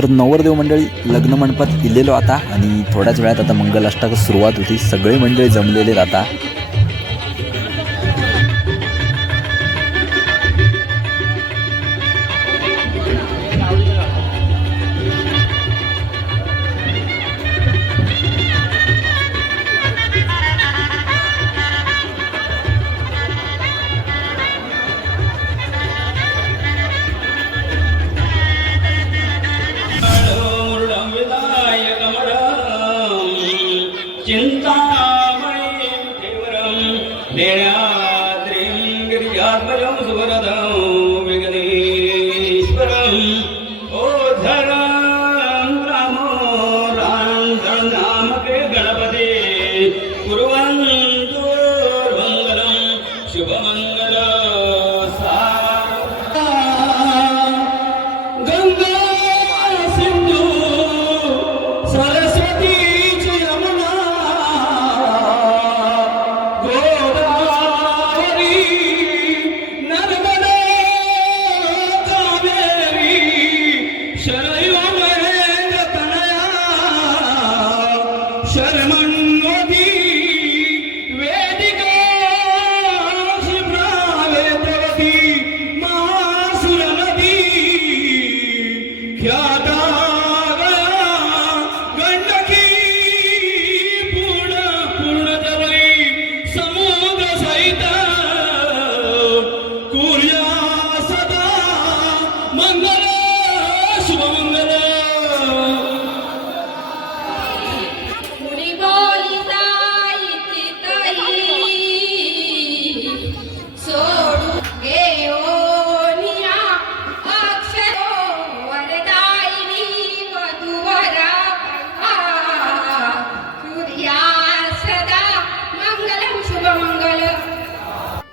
तर नवरदेव मंडळी लग्न मंडपात इलेलो आता आणि थोड्याच वेळात आता मंगलाष्टक सुरुवात होती. सगळे मंडळी जमलेले आता.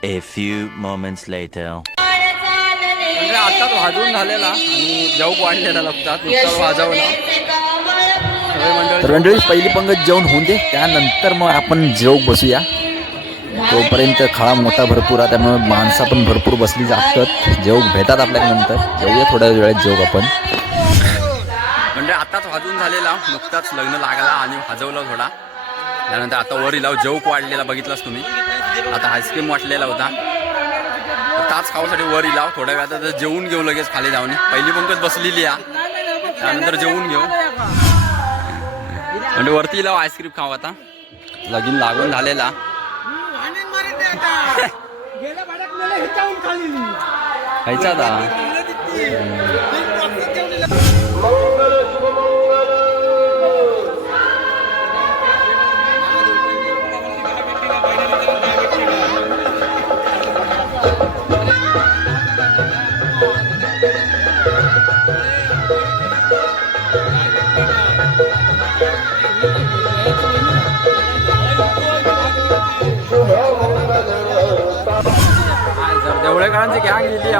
A few moments later. म्हणजे आताच वाजवून झालेला आणि जेवू वाढलेला लागतात नुकतं वाजवलं. तर मंडळी पहिली पंगत जेवण होऊन दे, त्यानंतर मग आपण जेवू बसूया. तोपर्यंत खळा मोठा भरपूर आहे, त्यामुळे माणसं पण भरपूर बसली जातात. जेवू भेटतात आपल्याला नंतर. जेवूया थोड्या वेळात जेवू आपण. म्हणजे आताच वाजवून झालेला, नुकताच लग्न लागला आणि वाजवलं थोडा. त्यानंतर आता वर इलाव जेवू वाढलेला बघितलास तुम्ही. आता आईस्क्रीम वाटलेला होता, ताच खाऊसाठी वर इलाव. थोड्या वेळात आता जेवून घेऊ लगेच खाली जाऊन. पहिली पंगत बसलेली आहे, त्यानंतर जेवून घेऊ. म्हणजे वरती इलाव आईस्क्रीम खाऊ. आता लगीन लागून झालेला. खायचा आता. देवळेकरांची गॅंग गेली.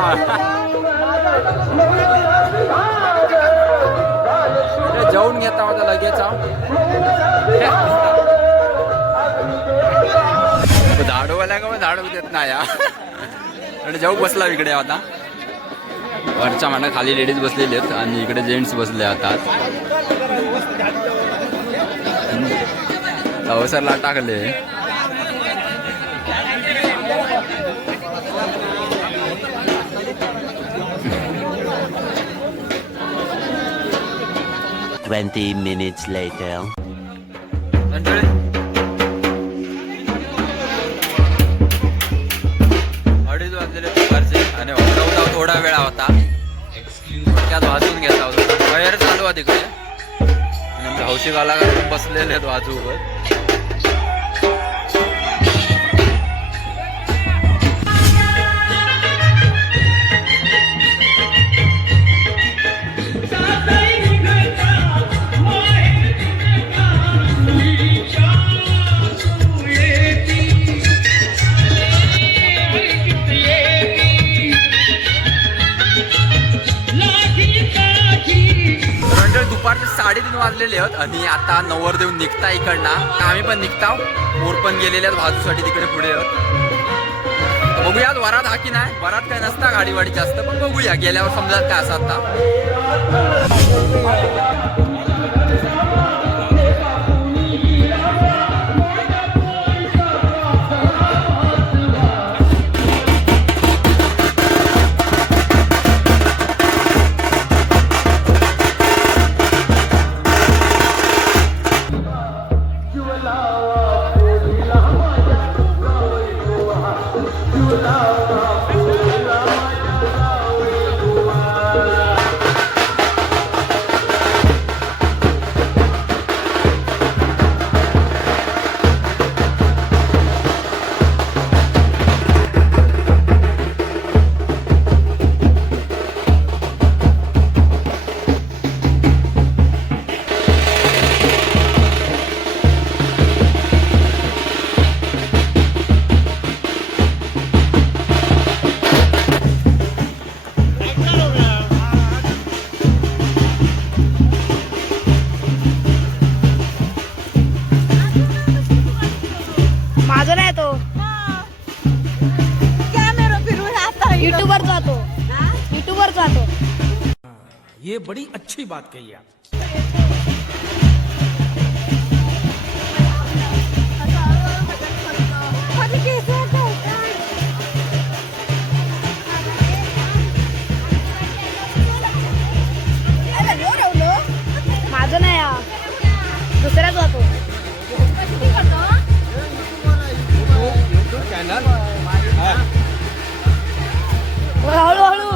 जेवून घेता होता लगेच. झाडूवाल्या का झाडू देत नाही आणि जेवू बसला इकडे. आता वरच्या मांडा खाली लेडीज बसलेली आहेत आणि इकडे जेंट्स बसले आता. अवसरला टाकले. Twenty minutes later. अडीच वाजलेले दुपारचे आणि होता थोडा वेळा होता. त्यात वाजून घेता होता. बाहेर चालू आहे तिकडे आणि हौशी गाला बसलेले आहेत वाजूवर. दुपारचे 3:30 वाजलेले आहेत आणि आता नवरदेव निघता इकडनं. आम्ही पण निघताव. मोर पण गेलेले आहेत भाजूसाठी तिकडे पुढे. बघूया वरात हा की नाही. वरात काय नसता गाडीवाडी जास्त, पण बघूया गेल्यावर समजा काय असं आता. माझा नाही तो कॅमेरा फिरवून आता युट्यूबर जातो युट्यूबर जातो. ये बड़ी अच्छी बात कही आप. माझे केस माझं नाही हा. दुसऱ्या जातो. हळूहळू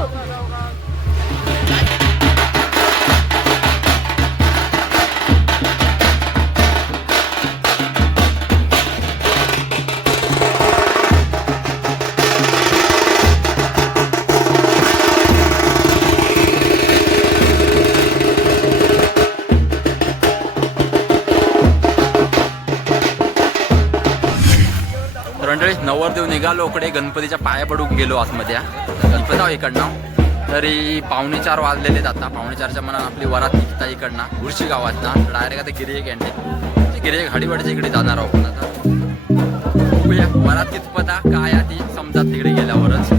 मंडळी नवरदेव निघालो कडे गणपतीच्या पाया पडू गेलो आतमध्ये. गणपती इकडनं तरी 3:45 वाजलेले. आता 4:45च्या मनात आपली वरात निघता इकडनं गुरशी गावात ना डायरेक्ट आता गिरिये कॅन्टीन गिरिये घाडीवाडीच्या इकडे जाणार आहोत आपण आता. बघूया वरात कितपता काय आहे ती समजा तिकडे गेल्यावरच.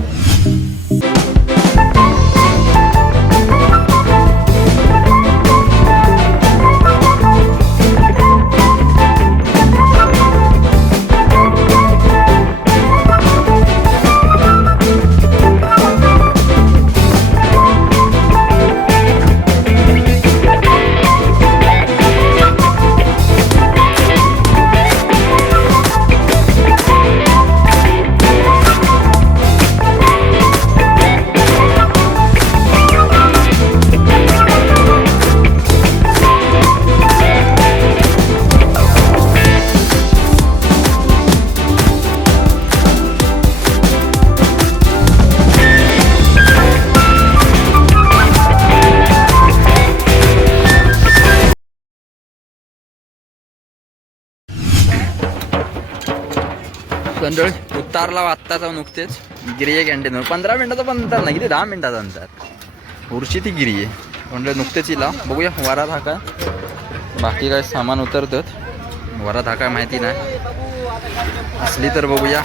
मंडळी उतारला आत्ताचा नुकतेच गिरिये कॅन्टीनवर 15 मिनिटाचं पण अंतर नाही, किती 10 मिनिटाचं अंतर. उरशी ती गिरिये म्हणजे नुकतेच इला. बघूया वरात हा काय बाकी काय सामान उतरतात. वरात हा काय माहिती नाही असली तर बघूया.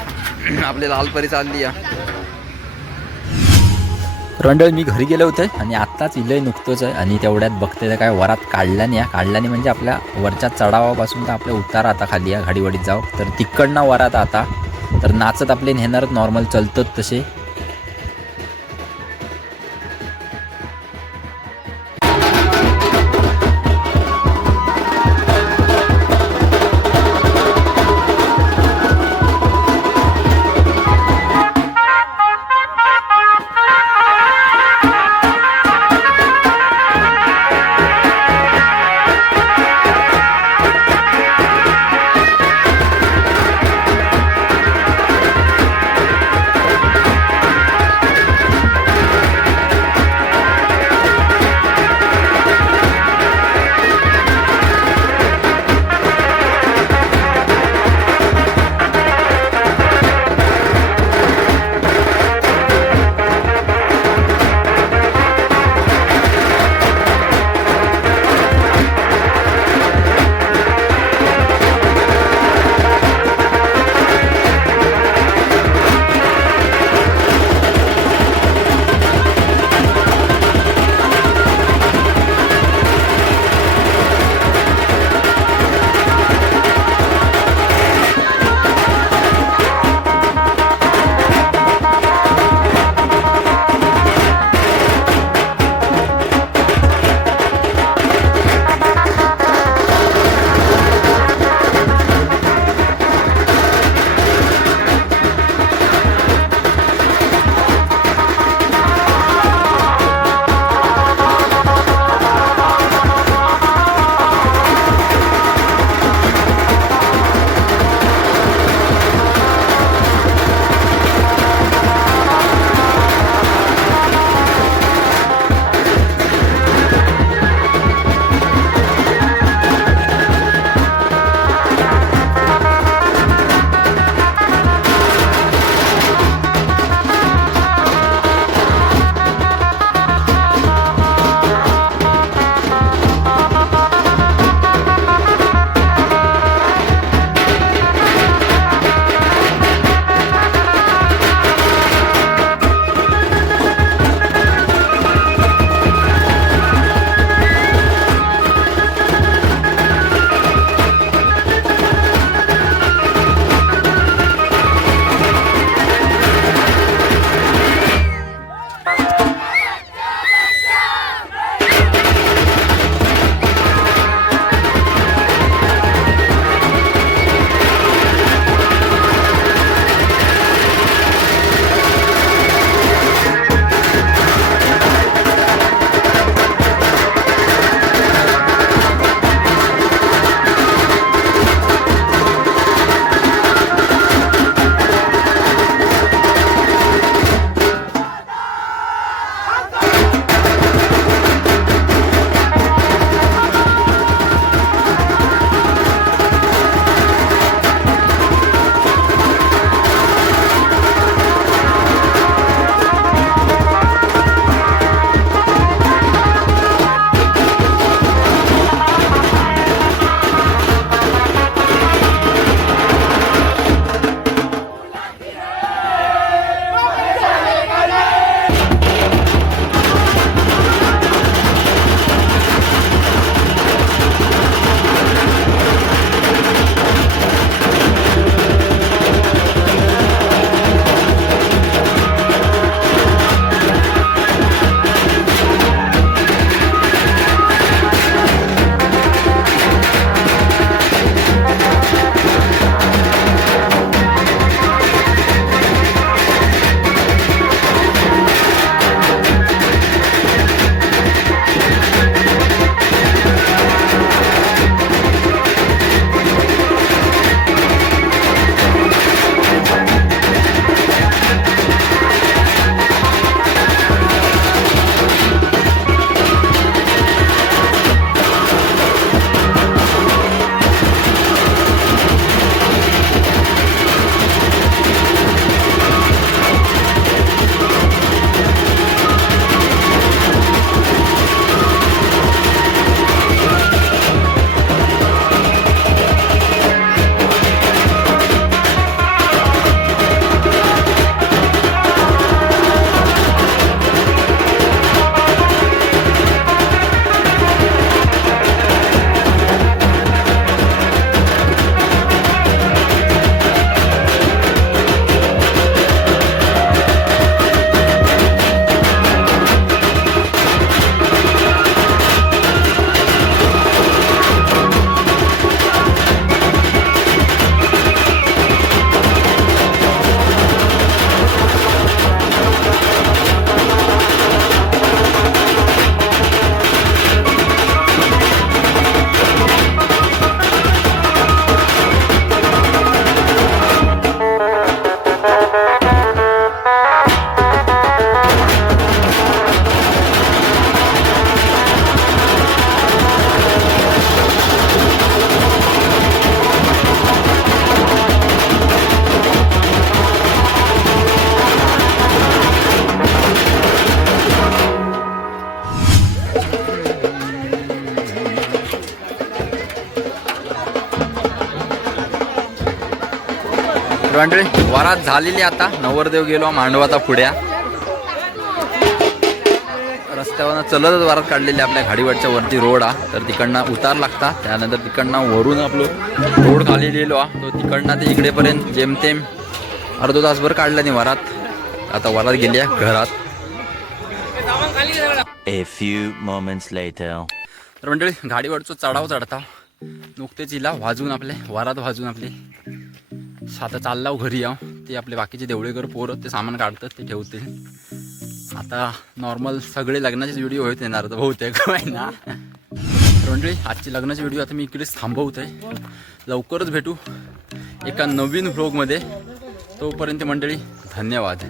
आपली लालपरी चालली या. रंडळ मी घरी गेले होते आणि आत्ताच इलंय नुकतंच आहे आणि तेवढ्यात बघते काय वरात काढल्याने म्हणजे आपल्या वरच्या चढावापासून तर आपल्या उतारा आता खाली या घाडीवाडीत जाऊ तर तिकडनं वरात आता तर नाचत आपले नेणार नॉर्मल चलतात तसे. तर मंडळी वरात झालेली आता नवरदेव गेलो मांडवाचा पुढ्या रस्त्यावर चलतच वरात काढलेली आपल्या गाडीवरच्या वरती रोड हा तर तिकडनं उतार लागता त्यानंतर तिकडनं वरून आपलं रोड खाली लिहिलो हा तो तिकडनं ते इकडेपर्यंत जेमतेम अर्धा तासभर काढला नाही वरात आता वरात गेली आहे घरात. A few moments later. तर मंडळी गाडीवरचं चढाव चढता नुकतेच हिला वाजून आपले वरात वाजून आपले आता चाललाव घरी याव ते आपले बाकीचे देवळेकर पोरं ते सामान काढतात ते ठेवतील. आता नॉर्मल सगळे लग्नाचे व्हिडिओ होत येणार तर बहुतेक ना. तर मंडळी आजची लग्नाची व्हिडिओ आता मी इकडेच थांबवत आहे. लवकरच भेटू एका नवीन व्लॉगमध्ये. तोपर्यंत मंडळी धन्यवाद.